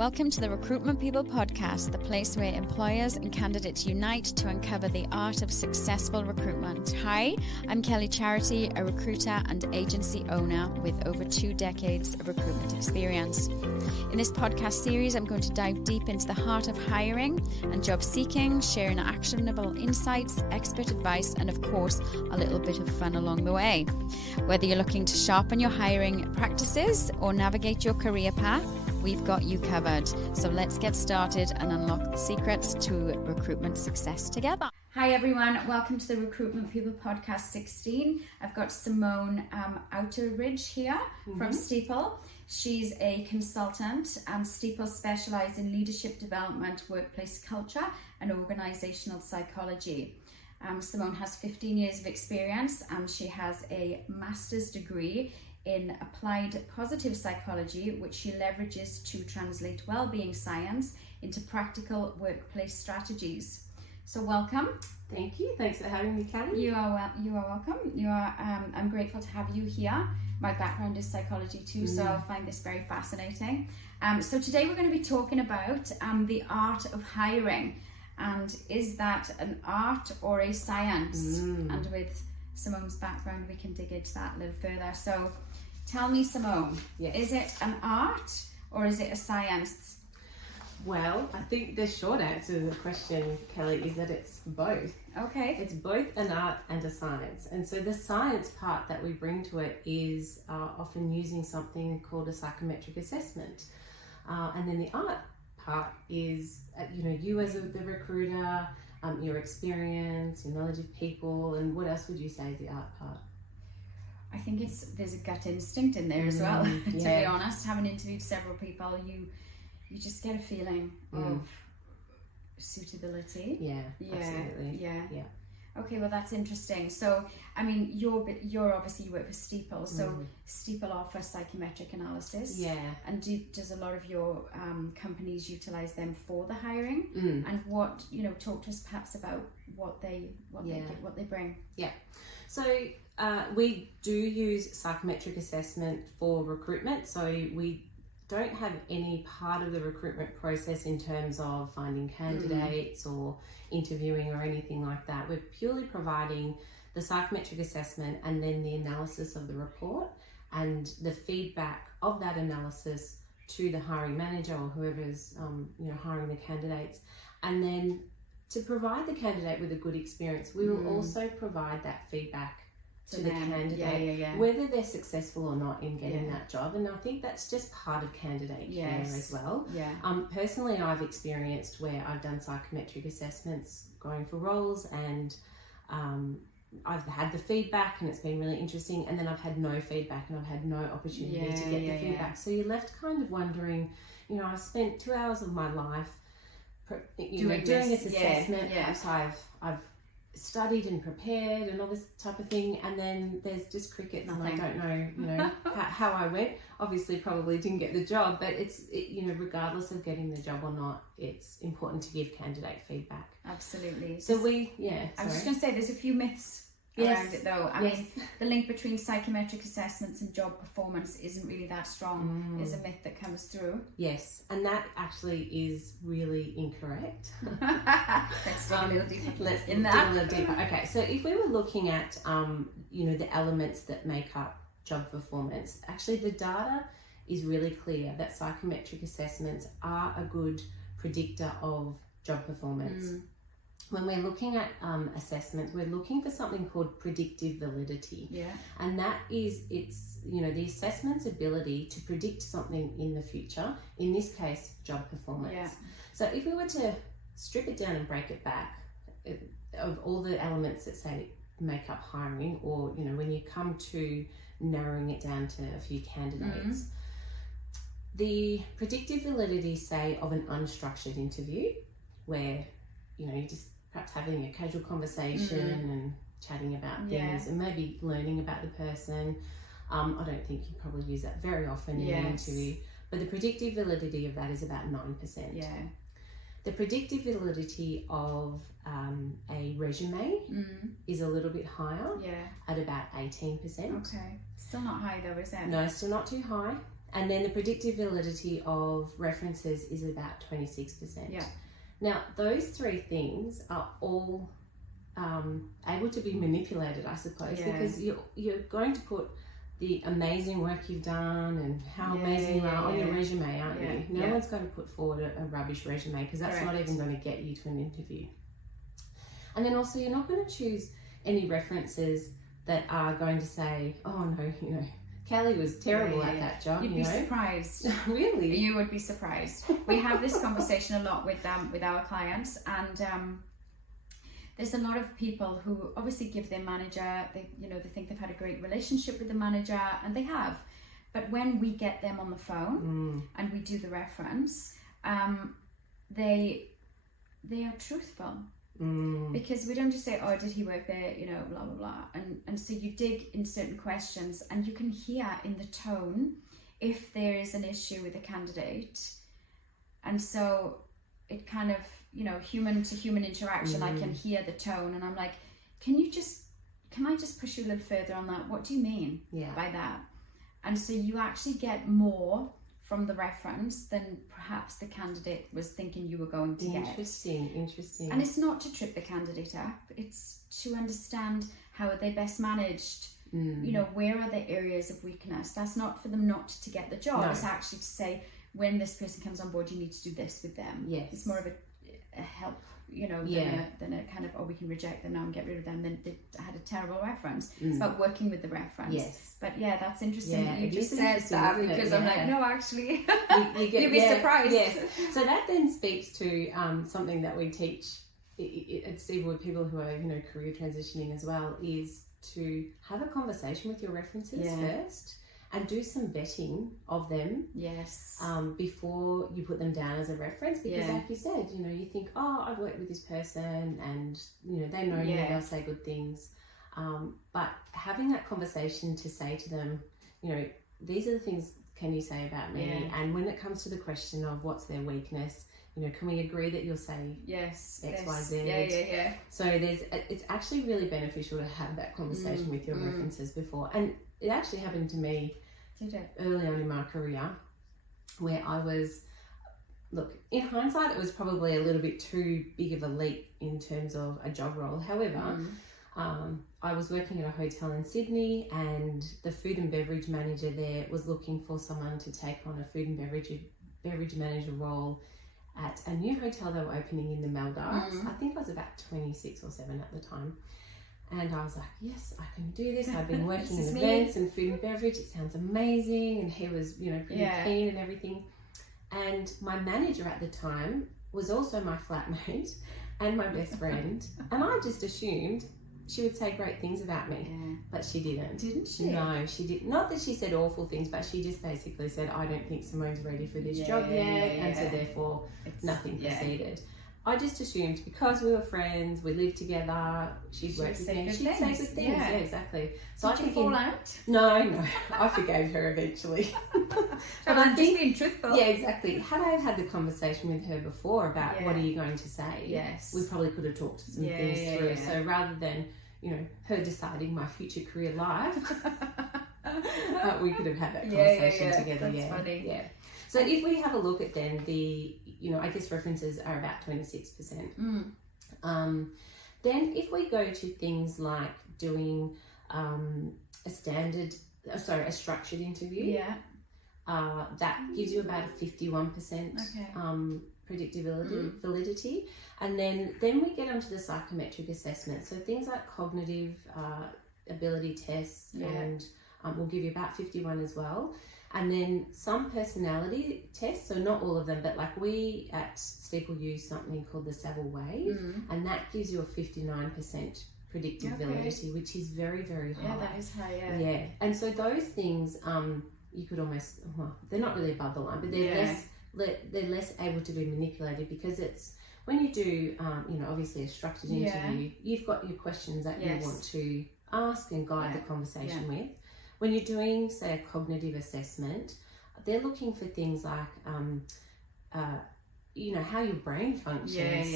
Welcome to the Recruitment People podcast, the place where employers and candidates unite to uncover the art of successful recruitment. Hi, I'm Kelly Charity, a recruiter and agency owner with over 2 decades of recruitment experience. In this podcast series, I'm going to dive deep into the heart of hiring and job seeking, sharing actionable insights, expert advice, and of course, a little bit of fun along the way. Whether you're looking to sharpen your hiring practices or navigate your career path, we've got you covered. So let's get started and unlock the secrets to recruitment success together. Hi everyone, welcome to the Recruitment People Podcast 16. I've got Simone Outteridge here from Steople. She's a consultant and Steople specialised in leadership development, workplace culture and organisational psychology. Simone has 15 years of experience and she has a master's degree in applied positive psychology, which she leverages to translate well-being science into practical workplace strategies. So welcome. Thank you. Thanks for having me, Kelly. You are welcome. I'm grateful to have you here. My background is psychology too, so I find this very fascinating. So today we're going to be talking about the art of hiring. And is that an art or a science? And with Simone's background, we can dig into that a little further. So tell me, Simone, is it an art or is it a science? Well, I think the short answer to the question, Kelly, is that it's both. Okay. It's both an art and a science. And so the science part that we bring to it is often using something called a psychometric assessment. And then the art part is, you as the recruiter, your experience, your knowledge of people, and what else would you say is the art part? I think there's a gut instinct in there as well. To be honest, having interviewed several people, you just get a feeling of suitability. Absolutely. Yeah. Okay, well that's interesting. So, I mean, you're obviously you work for Steople, so Steople offers psychometric analysis. Yeah. And does a lot of your companies utilize them for the hiring? And what talk to us perhaps about what they bring. Yeah. So we do use psychometric assessment for recruitment. So we don't have any part of the recruitment process in terms of finding candidates or interviewing or anything like that. We're purely providing the psychometric assessment and then the analysis of the report and the feedback of that analysis to the hiring manager or whoever's hiring the candidates. And then to provide the candidate with a good experience, we will also provide that feedback to the candidate, whether they're successful or not in getting that job. And I think that's just part of candidate care as well. Personally, I've experienced where I've done psychometric assessments going for roles and I've had the feedback and it's been really interesting, and then I've had no feedback and I've had no opportunity to get the feedback. So you're left kind of wondering, I've spent 2 hours of my life doing this assessment. Perhaps I've studied and prepared and all this type of thing, and then there's just crickets. Nothing. And I don't know how I went. Obviously probably didn't get the job, but it's regardless of getting the job or not, it's important to give candidate feedback. Absolutely. So I was just going to say there's a few myths around it though. I mean, the link between psychometric assessments and job performance isn't really that strong. Is a myth that comes through. Yes, and that actually is really incorrect. Let's dig a little deeper. Let's dig a little deeper. Okay, so if we were looking at the elements that make up job performance, actually the data is really clear that psychometric assessments are a good predictor of job performance. When we're looking at assessments, we're looking for something called predictive validity. And that is, the assessment's ability to predict something in the future, in this case, job performance. So if we were to strip it down and break it back, of all the elements that say make up hiring, or, when you come to narrowing it down to a few candidates, the predictive validity, say, of an unstructured interview, where, you're just perhaps having a casual conversation and chatting about things and maybe learning about the person. I don't think you probably use that very often in an interview, but the predictive validity of that is about 9%. The predictive validity of a resume is a little bit higher at about 18%. Okay, still not high though, is it? No, still not too high. And then the predictive validity of references is about 26%. Yeah. Now, those three things are all able to be manipulated, I suppose, because you're going to put the amazing work you've done and how amazing you are on your resume, aren't you? No one's going to put forward a rubbish resume, because that's not even going to get you to an interview. And then also, you're not going to choose any references that are going to say, oh no, you know, Kelly was terrible at that job. You'd be surprised. Really? You would be surprised. We have this conversation a lot with our clients, and there's a lot of people who obviously give their manager, they think they've had a great relationship with the manager, and they have. But when we get them on the phone and we do the reference, they are truthful. Because we don't just say, oh, did he work there, you know, blah blah blah, and so you dig in certain questions, and you can hear in the tone if there is an issue with a candidate. And so it kind of, you know, human to human interaction, I can hear the tone, and I'm like, can I just push you a little further on that? What do you mean by that? And so you actually get more from the reference than perhaps the candidate was thinking you were going to get. Interesting. And it's not to trip the candidate up, it's to understand how are they best managed, you know, where are the areas of weakness. That's not for them not to get the job, it's actually to say, when this person comes on board, you need to do this with them. It's more of a help, you know, than a kind of, oh, we can reject them now and get rid of them, then they had a terrible reference. It's about working with the reference. But that's interesting that you just said that, because I'm like, no, actually, you'd be surprised. So that then speaks to something that we teach at Steople with people who are, you know, career transitioning as well, is to have a conversation with your references first, and do some vetting of them before you put them down as a reference, because like you said, you know, you think, oh, I've worked with this person and, you know, they know me, they'll say good things, but having that conversation to say to them, you know, these are the things can you say about me, and when it comes to the question of what's their weakness, you know, can we agree that you'll say X, Y, Z? So it's actually really beneficial to have that conversation with your references before. And it actually happened to me early on in my career, where I was, look, in hindsight, it was probably a little bit too big of a leap in terms of a job role. However, I was working at a hotel in Sydney, and the food and beverage manager there was looking for someone to take on a food and beverage manager role at a new hotel they were opening in the Maldives. I think I was about 26 or 7 at the time. And I was like, yes, I can do this. I've been working in events and food and beverage. It sounds amazing. And he was, you know, pretty keen and everything. And my manager at the time was also my flatmate and my best friend. And I just assumed she would say great things about me, but she didn't. Didn't she? No, she did. Not that she said awful things, but she just basically said, I don't think Simone's ready for this job yet. And so therefore nothing proceeded. I just assumed because we were friends, we lived together, she'd work with me, she'd say good things. Yeah, exactly. So did you fall out? No, I forgave her eventually. But I'm just being truthful. Yeah, exactly. Had I had the conversation with her before about what are you going to say, we probably could have talked some things through. So rather than, you know, her deciding my future career life, we could have had that conversation together. That's funny. Yeah. So if we have a look at then the, you know, I guess references are about 26%. Then if we go to things like doing a structured interview, that gives you about a 51% predictability, validity. And then we get onto the psychometric assessment. So things like cognitive ability tests, and we'll give you about 51 as well. And then some personality tests, so not all of them, but like we at Steople use something called the Saville Wave, and that gives you a 59% predictive validity, which is very, very high. Yeah, that is high, Yeah, and so those things, you could almost, well, they're not really above the line, but they're less able to be manipulated, because it's, when you do, you know, obviously a structured interview, you've got your questions that you want to ask and guide the conversation with. When you're doing, say, a cognitive assessment, they're looking for things like, you know, how your brain functions.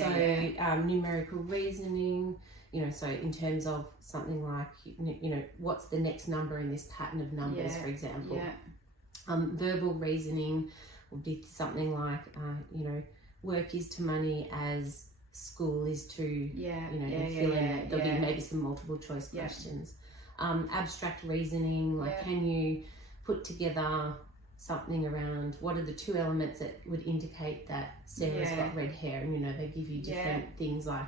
Numerical reasoning, you know, so in terms of something like, you know, what's the next number in this pattern of numbers, for example. Verbal reasoning would be something like, work is to money as school is to, there'll be maybe some multiple choice questions. Abstract reasoning, like can you put together something around what are the two elements that would indicate that Sarah's got red hair, and they give you different things like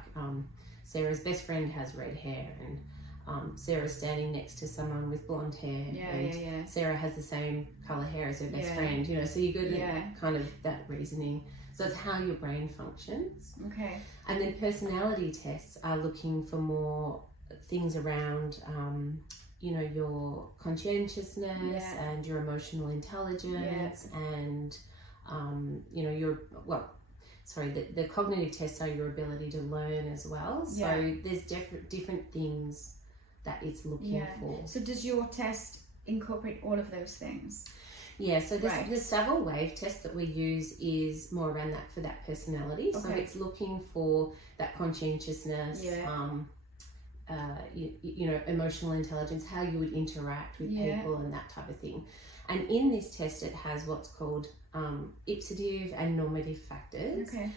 Sarah's best friend has red hair, and Sarah's standing next to someone with blonde hair, and Sarah has the same colour hair as her best friend, so you go to kind of that reasoning. So it's how your brain functions. Okay. And then personality tests are looking for more things around your conscientiousness and your emotional intelligence and the cognitive tests are your ability to learn as well. So there's different things that it's looking for. So does your test incorporate all of those things? Yeah, so the Savile Wave test that we use is more around that for that personality. Okay. So it's looking for that conscientiousness, emotional intelligence, how you would interact with people and that type of thing. And in this test, it has what's called ipsative and normative factors. Okay.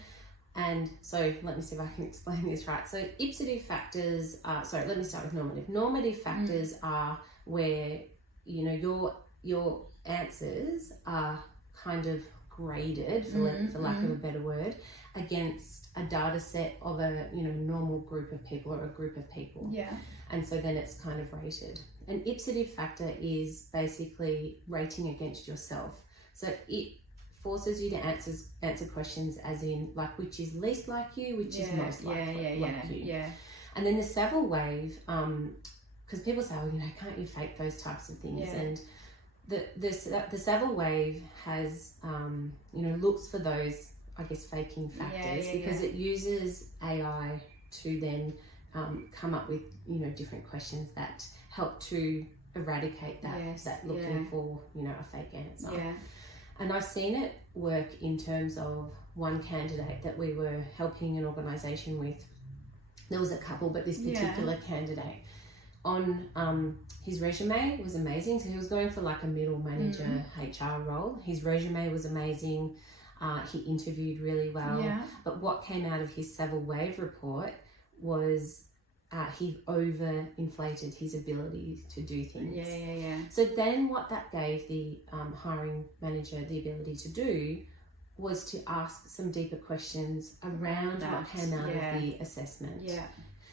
And so let me see if I can explain this right. So ipsative factors let me start with normative. Normative factors are where, your answers are kind of graded, for lack of a better word, against a data set of a normal group of people or a group of people. Yeah. And so then it's kind of rated. An ipsative factor is basically rating against yourself. So it forces you to answer questions as in like which is least like you, which is most like you. Yeah. And then the Savile Wave, because people say, can't you fake those types of things? Yeah. And the Savile Wave has, looks for those, I guess, faking factors because it uses AI to then come up with, different questions that help to eradicate that looking for, a fake answer. Yeah. And I've seen it work in terms of one candidate that we were helping an organisation with. There was a couple, but this particular candidate, on his resume was amazing. So he was going for like a middle manager HR role. His resume was amazing. He interviewed really well. Yeah. But what came out of his Savile Wave report was he overinflated his ability to do things. Yeah. So then what that gave the hiring manager the ability to do was to ask some deeper questions around what came out of the assessment. Yeah.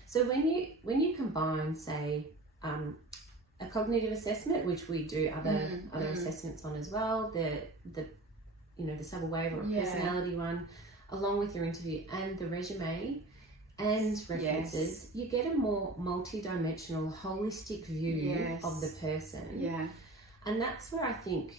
So when you combine, say, a cognitive assessment, which we do other assessments on as well, the Savile Wave or a personality one, along with your interview and the resume and references, you get a more multi-dimensional, holistic view of the person. Yeah. And that's where I think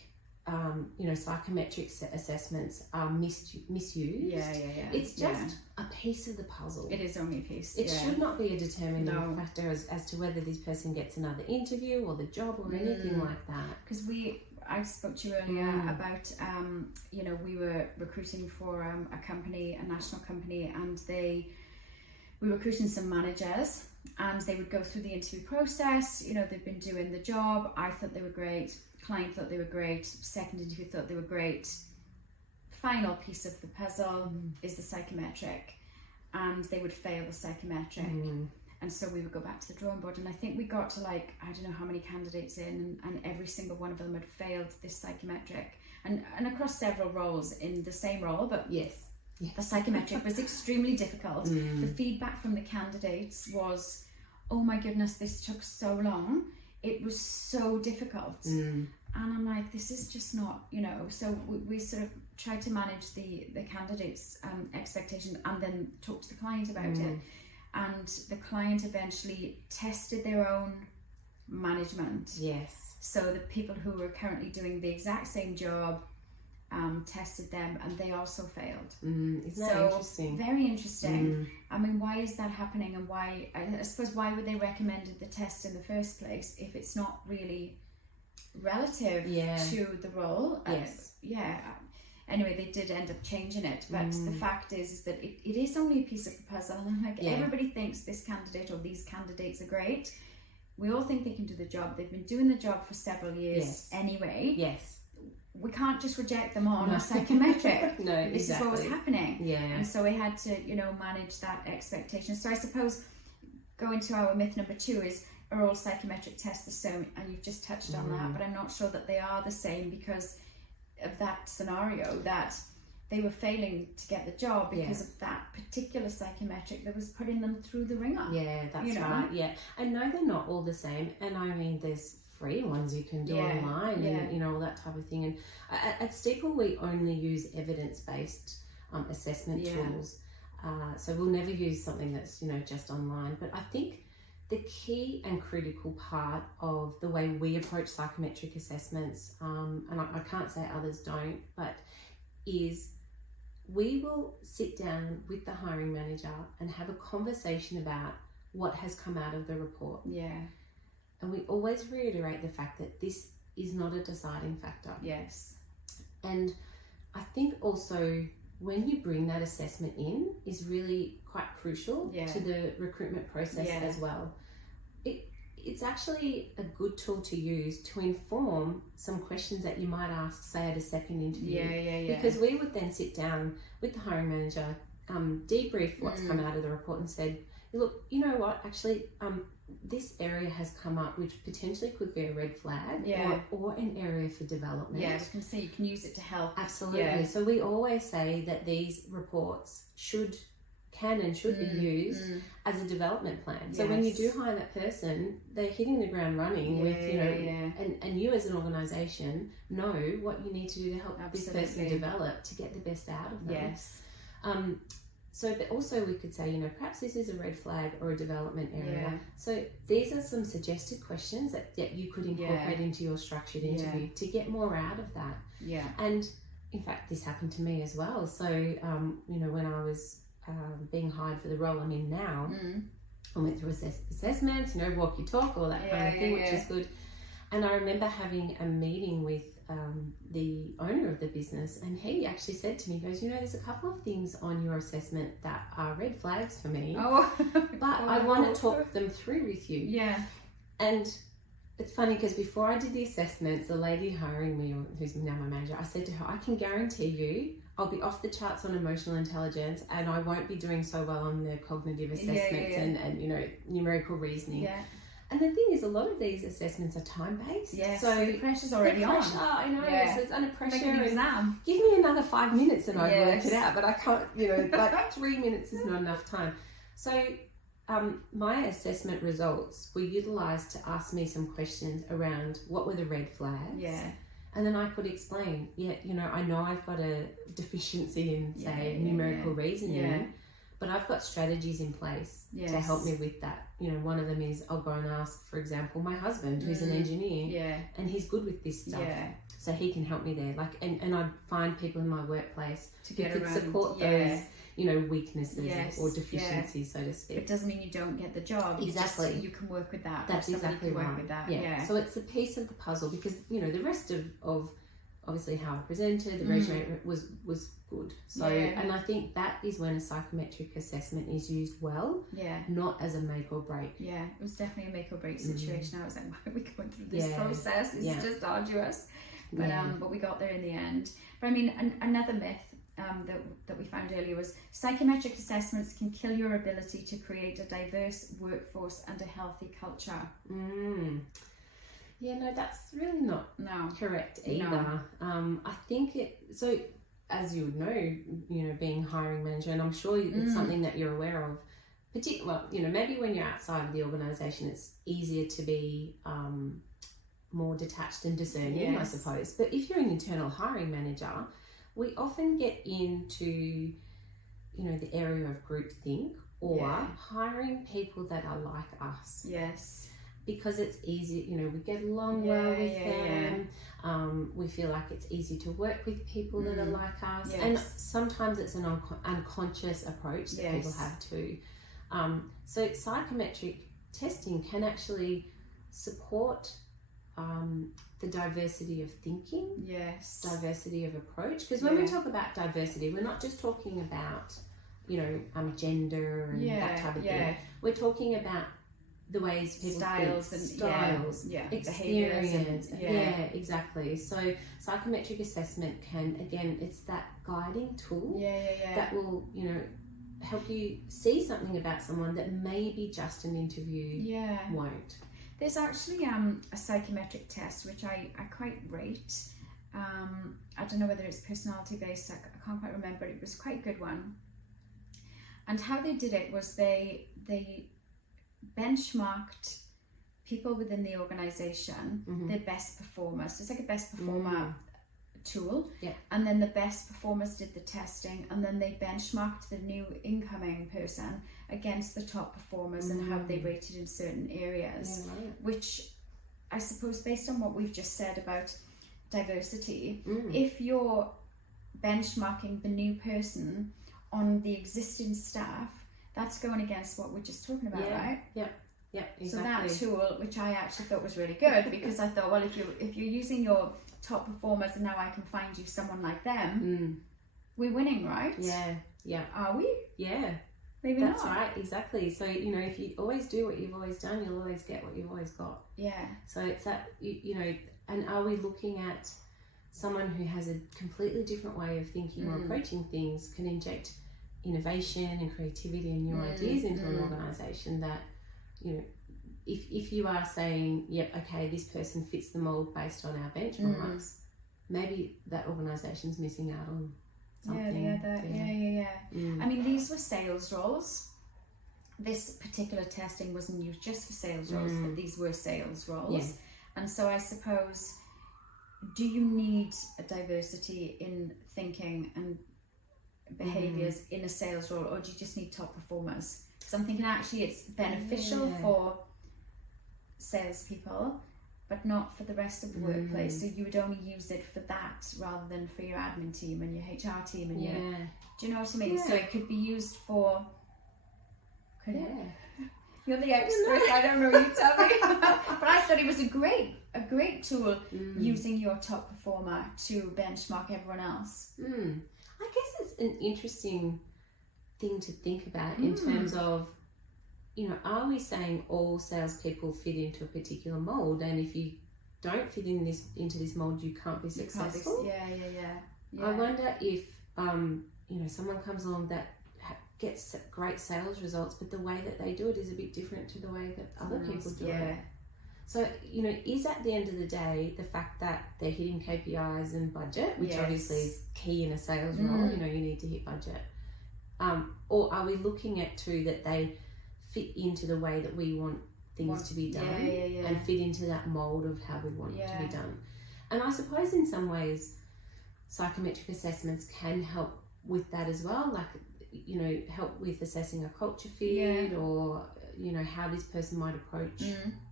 psychometric assessments are misused. Yeah. It's just a piece of the puzzle. It is only a piece. It should not be a determining factor as to whether this person gets another interview or the job or anything like that. Because I spoke to you earlier about, we were recruiting for a company, a national company, and we were recruiting some managers, and they would go through the interview process. They've been doing the job. I thought they were great. Client thought they were great. Second interview thought they were great. Final piece of the puzzle is the psychometric, and they would fail the psychometric. And so we would go back to the drawing board, and I think we got to I don't know how many candidates in, and every single one of them had failed this psychometric, and across several roles in the same role, but the psychometric was extremely difficult. The feedback from the candidates was, oh my goodness, this took so long. It was so difficult. And I'm like, this is just not, so we sort of try to manage the candidate's expectation and then talk to the client about it. And the client eventually tested their own management. Yes. So the people who were currently doing the exact same job tested them, and they also failed. Isn't that interesting? Very interesting. I mean, why is that happening, and why? I suppose why would they recommended the test in the first place if it's not really relative to the role? Yes. Anyway, they did end up changing it, but the fact is that it is only a piece of the puzzle. And I'm like, everybody thinks this candidate or these candidates are great. We all think they can do the job. They've been doing the job for several years anyway. Yes. we can't just reject them on a psychometric. No, This is what was happening. Yeah. And so we had to, manage that expectation. So I suppose going to our myth number 2 is, are all psychometric tests the same? And you've just touched on that, but I'm not sure that they are the same because of that scenario, that they were failing to get the job because of that particular psychometric that was putting them through the ringer. Yeah, that's right. Yeah. And no, they're not all the same. And I mean, there's free ones you can do online and, all that type of thing. And at Steople, we only use evidence-based assessment tools. So we'll never use something that's, just online. But I think the key and critical part of the way we approach psychometric assessments, and I can't say others don't, but is we will sit down with the hiring manager and have a conversation about what has come out of the report. Yeah. And we always reiterate the fact that this is not a deciding factor. Yes. And I think also when you bring that assessment in is really quite crucial to the recruitment process as well. It's actually a good tool to use to inform some questions that you might ask, say, at a second interview. Yeah. Because we would then sit down with the hiring manager, debrief what's come out of the report and said, look, you know what, actually, this area has come up which potentially could be a red flag or an area for development. Yeah, you can use it to help. Absolutely. Yeah. So we always say that these reports can and should be used as a development plan. So when you do hire that person, they're hitting the ground running with, and you as an organisation know what you need to do to help this person develop to get the best out of them. Yes. So, but also we could say, perhaps this is a red flag or a development area. So these are some suggested questions that you could incorporate into your structured interview to get more out of that. Yeah. And in fact, this happened to me as well. So, when I was being hired for the role I'm in now, I went through assessments, walk your talk, all that kind of thing, which is good. And I remember having a meeting with the owner of the business, and he actually said to me, he goes, there's a couple of things on your assessment that are red flags for me, but I want to talk them through with you. Yeah. And it's funny because before I did the assessments, the lady hiring me, who's now my manager, I said to her, I can guarantee you I'll be off the charts on emotional intelligence and I won't be doing so well on the cognitive assessments and numerical reasoning. Yeah. And the thing is, a lot of these assessments are time-based. Yes, so the pressure's already on. I know, so it's under pressure. Like an exam. Give me another 5 minutes and I'd work it out, but I can't, like 3 minutes is not enough time. So my assessment results were utilised to ask me some questions around what were the red flags. Yeah. And then I could explain, I know I've got a deficiency in, say, numerical reasoning, but I've got strategies in place to help me with that. One of them is I'll go and ask, for example, my husband, who's an engineer, and he's good with this stuff. Yeah. So he can help me there. And I'd find people in my workplace who could support those, weaknesses or deficiencies, so to speak. It doesn't mean you don't get the job. Exactly. You can work with that. That's exactly right. Work with that. Yeah. So it's a piece of the puzzle because, the rest of obviously how I presented, the resume was good. So, and I think that is when a psychometric assessment is used well, not as a make or break. Yeah, it was definitely a make or break situation. I was like, why are we going through this process? It's just arduous. But we got there in the end. But I mean, another myth that we found earlier was psychometric assessments can kill your ability to create a diverse workforce and a healthy culture. Yeah, no, that's really not correct either. No. I think so as you would know, being hiring manager, and I'm sure it's something that you're aware of, maybe when you're outside of the organisation, it's easier to be more detached and discerning, I suppose. But if you're an internal hiring manager, we often get into, the area of groupthink or hiring people that are like us. Yes. Because it's easy, we get along well with them. We feel like it's easy to work with people that are like us. Yes. And sometimes it's an unconscious approach that people have too. So psychometric testing can actually support the diversity of thinking, diversity of approach. Because when we talk about diversity, we're not just talking about, gender and that type of thing. We're talking about the ways people styles think, and styles, experience, and exactly. So psychometric assessment can, again, it's that guiding tool that will, you know, help you see something about someone that maybe just an interview won't. There's actually a psychometric test which I quite rate. I don't know whether it's personality based, I can't quite remember. It was quite a good one. And how they did it was they benchmarked people within the organisation, their best performers. It's like a best performer tool. And then the best performers did the testing, and then they benchmarked the new incoming person against the top performers and how they rated in certain areas. Which I suppose, based on what we've just said about diversity, if you're benchmarking the new person on the existing staff, that's going against what we're just talking about, right? Exactly. So that tool, which I actually thought was really good, because I thought, well, if you're using your top performers and now I can find you someone like them, we're winning, right? Are we? Maybe that's not. Right, exactly. So, you know, if you always do what you've always done, you'll always get what you've always got. So it's that, you know, and are we looking at someone who has a completely different way of thinking or approaching things, can inject innovation and creativity and new ideas into an organisation that, you know, if you are saying, yep, okay, this person fits the mould based on our benchmarks, maybe that organisation's missing out on something. I mean, these were sales roles. This particular testing wasn't used just for sales roles, but these were sales roles. And so I suppose, do you need a diversity in thinking and behaviours in a sales role, or do you just need top performers? Because I'm thinking actually it's beneficial for salespeople, but not for the rest of the workplace. So you would only use it for that rather than for your admin team and your HR team and your. Do you know what I mean? So it could be used for. You're the expert. I don't know. You tell me. But I thought it was a great tool using your top performer to benchmark everyone else. I guess it's an interesting thing to think about in terms of, you know, are we saying all salespeople fit into a particular mould, and if you don't fit into this mould, you can't be successful? I wonder if you know, someone comes along that gets great sales results, but the way that they do it is a bit different to the way that other people do it. So, you know, is at the end of the day the fact that they're hitting KPIs and budget, which obviously is key in a sales role, you know, you need to hit budget. Or are we looking at too that they fit into the way that we want things to be done and fit into that mould of how we want it to be done? And I suppose in some ways psychometric assessments can help with that as well, like, you know, help with assessing a culture fit or, you know, how this person might approach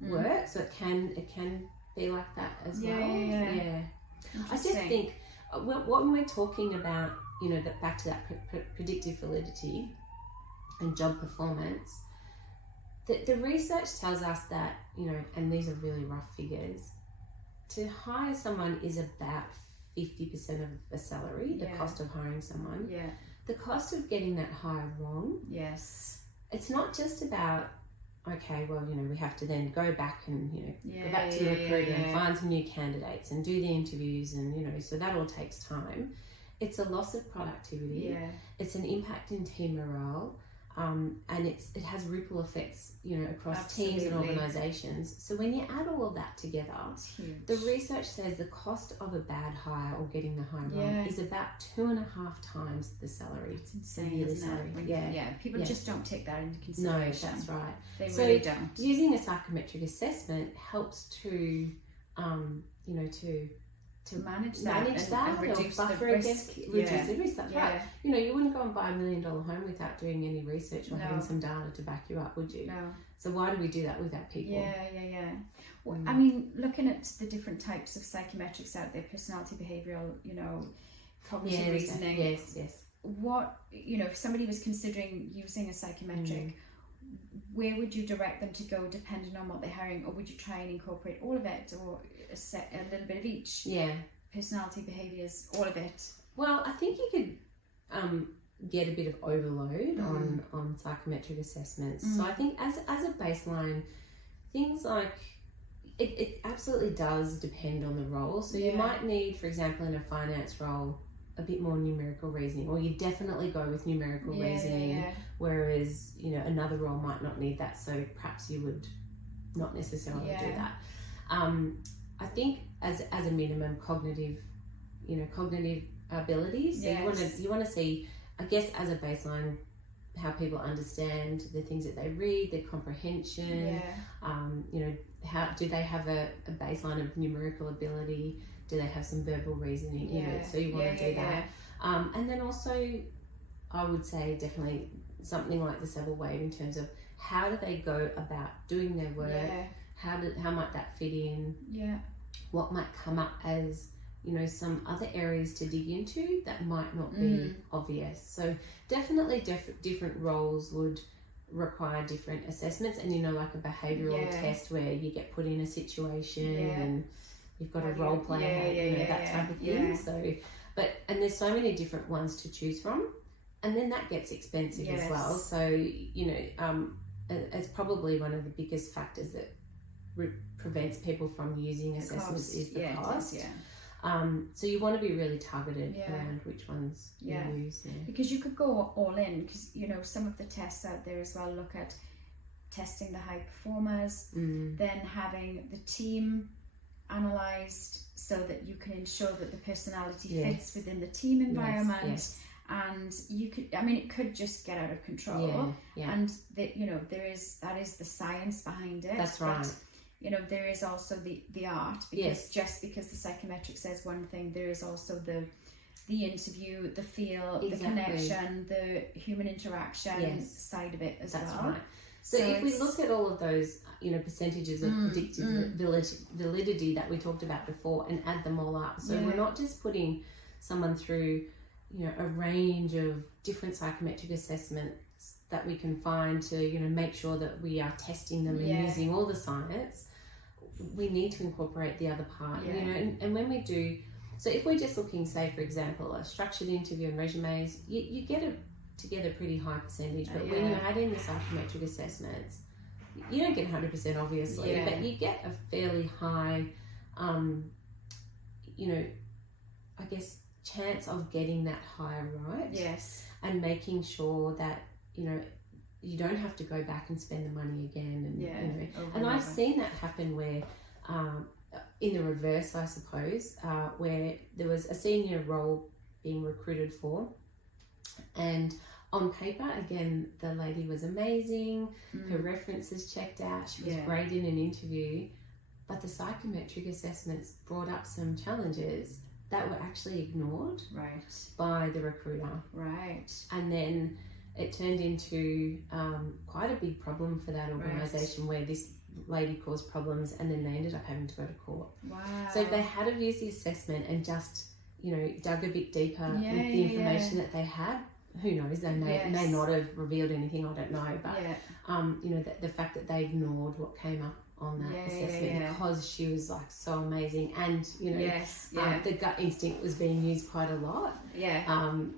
work. So it can be like that as well. I just think when we're talking about, you know, that back to that predictive validity and job performance, the research tells us that, you know, and these are really rough figures, to hire someone is about 50% of the salary, the cost of hiring someone. The cost of getting that hire wrong. It's not just about, okay, well, you know, we have to then go back and, you know, go back to the recruiter and find some new candidates and do the interviews, and, you know, so that all takes time. It's a loss of productivity. It's an impact in team morale. And it has ripple effects, you know, across teams and organisations. So when you add all of that together, the research says the cost of a bad hire or getting the hire wrong is about 2.5 times the salary. It's insane, isn't it? People just don't take that into consideration. No, that's right. They really don't. Using a psychometric assessment helps to, you know, to manage that and reduce the risk. Reduce the risk, that's right. You know, you wouldn't go and buy $1 million home without doing any research or having some data to back you up, would you? No. So why do we do that with our people? Well, I mean, looking at the different types of psychometrics out there, personality, behavioural, you know, cognitive reasoning. Yes. What, you know, if somebody was considering using a psychometric, where would you direct them to go depending on what they're hiring, or would you try and incorporate all of it, or a little bit of each? Personality, behaviours, all of it. Well, I think you could get a bit of overload on psychometric assessments. So I think as a baseline, things like it absolutely does depend on the role. So you Yeah. might need, for example, in a finance role, a bit more numerical reasoning, or you definitely go with numerical reasoning, whereas, you know, another role might not need that, so perhaps you would not necessarily do that. I think as a minimum, cognitive abilities. So you want to see, I guess, as a baseline, how people understand the things that they read, their comprehension. You know, how do they have a baseline of numerical ability? Do they have some verbal reasoning? You know, so you want to do that. And then also, I would say definitely something like the Steople Wave in terms of how do they go about doing their work? How might that fit in? What might come up as, you know, some other areas to dig into that might not be obvious. So definitely different roles would require different assessments, and, you know, like a behavioural test where you get put in a situation and you've got a role play, you know, that type of thing. So, and there's so many different ones to choose from, and then that gets expensive as well. So, you know, it's probably one of the biggest factors that prevents people from using assessments is the cost. So you want to be really targeted around which ones you use. Because you could go all in, because, you know, some of the tests out there as well look at testing the high performers, then having the team analysed so that you can ensure that the personality fits within the team environment. And you could, I mean, it could just get out of control. And you know, that is the science behind it. That's right. But, you know, there is also the art, because just because the psychometric says one thing, there is also the interview, the feel, the connection, the human interaction side of it as well. That's right. So if we look at all of those, you know, percentages of predictive validity that we talked about before and add them all up, so we're not just putting someone through, you know, a range of different psychometric assessments that we can find to, you know, make sure that we are testing them and using all the science. We need to incorporate the other part, you know, and when we do, so if we're just looking, say, for example, a structured interview and resumes, you get together pretty high percentage, but when you add in the psychometric assessments, you don't get 100% obviously, but you get a fairly high, you know, I guess, chance of getting that higher right. And making sure that, you know, you don't have to go back and spend the money again, and you know, and I've seen that happen where in the reverse, I suppose, where there was a senior role being recruited for, and on paper, again, the lady was amazing, her references checked out, she was great in an interview, but the psychometric assessments brought up some challenges that were actually ignored by the recruiter. And then it turned into quite a big problem for that organisation, where this lady caused problems, and then they ended up having to go to court. So if they had have used the assessment and just, you know, dug a bit deeper with the information that they had, who knows, they may not have revealed anything, I don't know, but you know, the fact that they ignored what came up on that assessment because she was like so amazing, and, you know, the gut instinct was being used quite a lot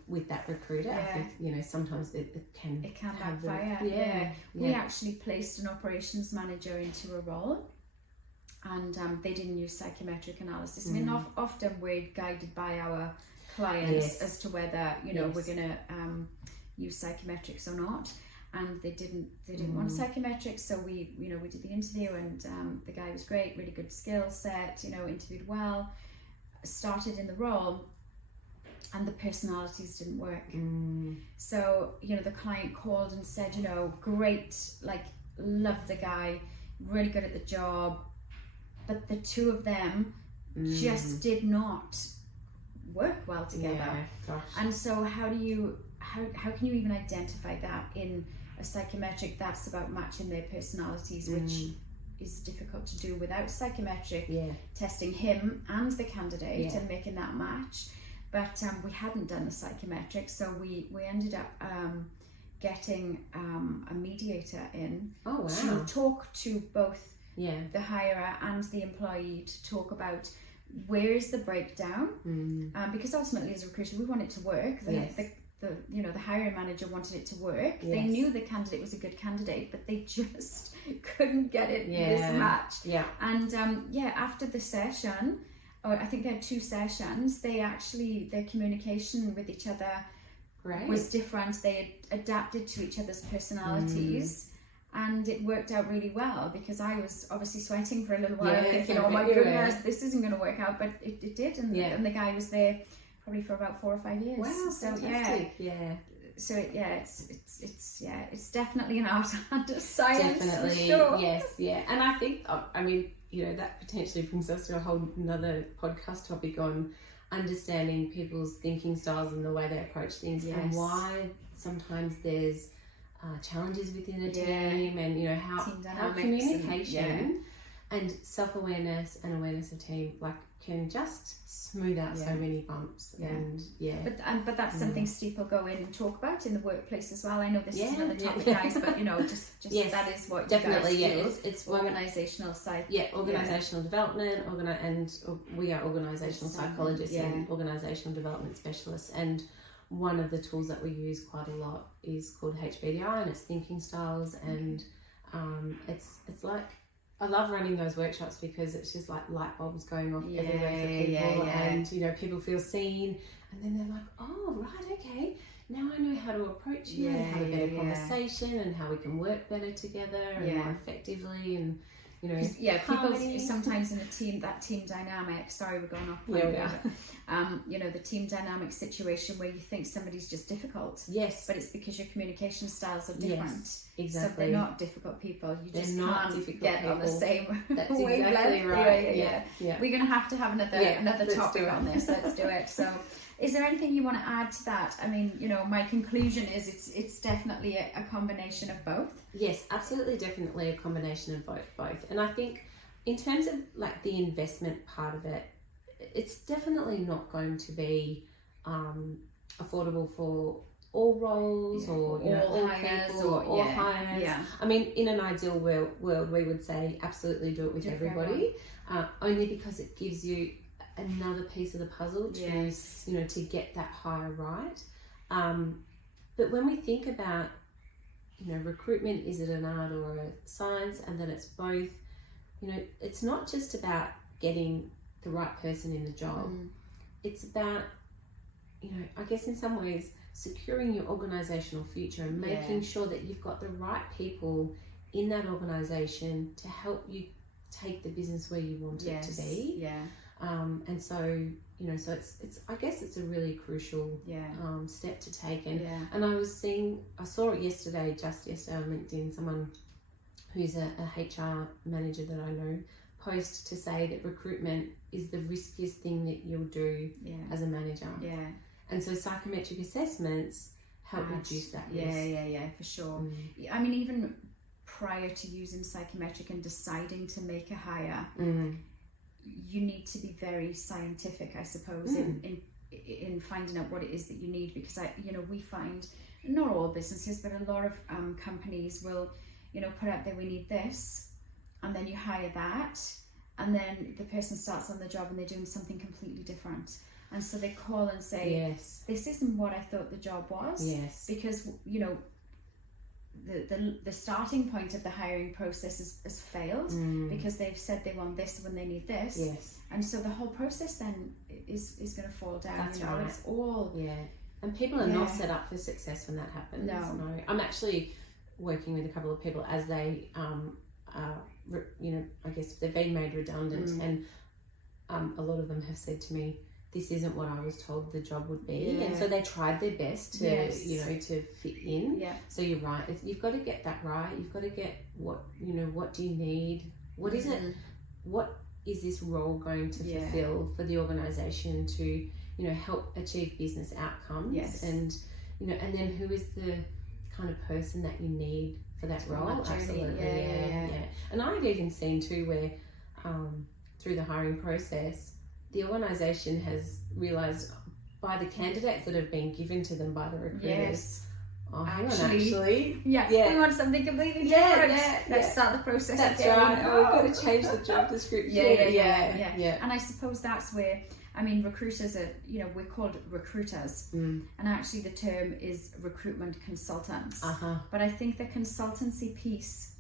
with that recruiter. I think, you know, sometimes it can backfire. We actually placed an operations manager into a role, and they didn't use psychometric analysis. I mean, often we're guided by our clients as to whether, you know, we're going to use psychometrics or not. And they didn't want a psychometric, so we did the interview, and the guy was great, really good skill set, you know, interviewed well, started in the role, and the personalities didn't work. So, you know, the client called and said, you know, great, like, love the guy, really good at the job, but the two of them just did not work well together. And so how can you even identify that in a psychometric? That's about matching their personalities, which is difficult to do without psychometric testing him and the candidate and making that match. But we hadn't done the psychometric, so we ended up getting a mediator in to talk to both the hirer and the employee, to talk about where is the breakdown, because ultimately as a recruiter we want it to work. the hiring manager wanted it to work. Yes. They knew the candidate was a good candidate, but they just couldn't get it mismatched. Yeah. And after the session, I think they had 2 sessions, their communication with each other was different. They adapted to each other's personalities. And it worked out really well, because I was obviously sweating for a little while, thinking, oh my goodness, this isn't going to work out, but it did, and the guy was there probably for about 4 or 5 years. Wow, so fantastic. So it's definitely an art and a science. Definitely, for sure. yes, yeah. And I think, I mean, that potentially brings us to a whole another podcast topic on understanding people's thinking styles and the way they approach things, and why sometimes there's challenges within a team, and how communication and self-awareness and awareness of team can just smooth out so many bumps. And but that's something Steople go in and talk about in the workplace as well. I know this is another topic, guys, but just that is what definitely you guys do. It's organizational side. Organizational development, and we are organizational psychologists and organizational development specialists, and one of the tools that we use quite a lot is called HBDI, and it's thinking styles, and it's like, I love running those workshops because it's just like light bulbs going off everywhere for people, and people feel seen, and then they're like, oh right, okay, now I know how to approach you and have a better conversation, and how we can work better together and more effectively, and people sometimes in a team, that team dynamic, sorry we're going off point there, the team dynamic situation where you think somebody's just difficult, but it's because your communication styles are different. So they're not difficult people, they're just can't get on the same wavelength. Exactly right. We're going to have another topic on this. Let's do it. So is there anything you want to add to that? I mean, my conclusion is it's definitely a combination of both. Yes, absolutely, definitely a combination of both. And I think in terms of like the investment part of it, it's definitely not going to be affordable for all roles or all hires people or all hires. I mean, in an ideal world, we would say absolutely do it with everybody, only because it gives you another piece of the puzzle to to get that hire right. But when we think about recruitment, is it an art or a science, and that it's both, it's not just about getting the right person in the job. It's about I guess in some ways securing your organizational future and making sure that you've got the right people in that organization to help you take the business where you want it to be. And so so it's I guess it's a really crucial step to take, and I saw it just yesterday on LinkedIn, someone who's a HR manager that I know post to say that recruitment is the riskiest thing that you'll do as a manager. And so psychometric assessments help reduce that risk. For sure. I mean, even prior to using psychometric and deciding to make a hire, you need to be very scientific, I suppose, in finding out what it is that you need, because we find, not all businesses, but a lot of companies will put out there, we need this, and then you hire that, and then the person starts on the job and they're doing something completely different, and so they call and say, this isn't what I thought the job was, because the starting point of the hiring process has failed, because they've said they want this when they need this, and so the whole process then is going to fall down. That's right. It's all and people are not set up for success when that happens. No. I'm actually working with a couple of people as they I guess they've been made redundant, and a lot of them have said to me, this isn't what I was told the job would be, and so they tried their best to to fit in. So you're right, you've got to get that right. You've got to get what do you need, what is it, what is this role going to fulfill for the organization to help achieve business outcomes, and and then who is the kind of person that you need for that role. Absolutely. And I've even seen too where through the hiring process, the organisation has realised by the candidates that have been given to them by the recruiters, we want something completely different. Let's start the process. That's again. Right. We've got to change the job description. And I suppose that's where I mean, recruiters are, you know, we're called recruiters, and actually the term is recruitment consultants. But I think the consultancy piece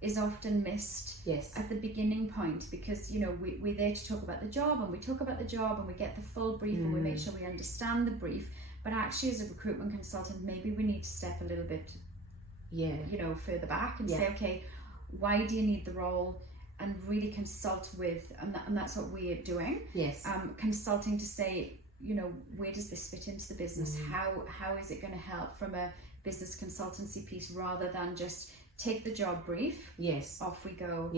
is often missed at the beginning point, because, you know, we're there to talk about the job, and we talk about the job and we get the full brief and we make sure we understand the brief. But actually, as a recruitment consultant, maybe we need to step a little bit, you know, further back and say, okay, why do you need the role? And really consult with, and that's what we're doing. Consulting to say, you know, where does this fit into the business? How is it going to help from a business consultancy piece, rather than just take the job brief, off we go,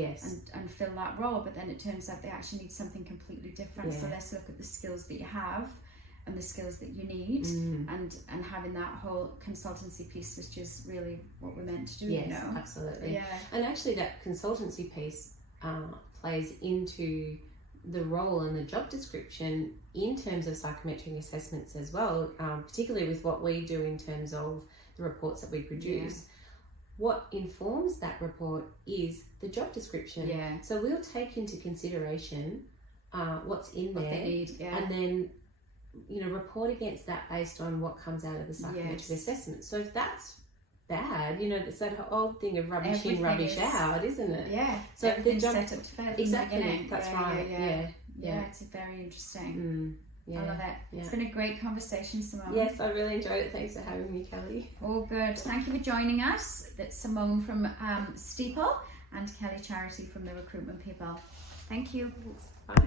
and fill that role. But then it turns out they actually need something completely different. So let's look at the skills that you have and the skills that you need, and having that whole consultancy piece, which is really what we're meant to do. You know? Absolutely. And actually that consultancy piece plays into the role and the job description in terms of psychometric assessments as well, particularly with what we do in terms of the reports that we produce. What informs that report is the job description. So we'll take into consideration what's in there, they need, and then, you know, report against that based on what comes out of the psychometric assessment. So if that's bad, you know, it's that whole thing of rubbish in, rubbish out, isn't it? So everything's set up to fail. Exactly, that's right. It's very interesting. I love it. It's been a great conversation, Simone. Yes, I really enjoyed it. Thanks for having me, Kelly. All good. Thank you for joining us. That's Simone from Steople, and Kelly Charity from the Recruitment People. Thank you. Bye.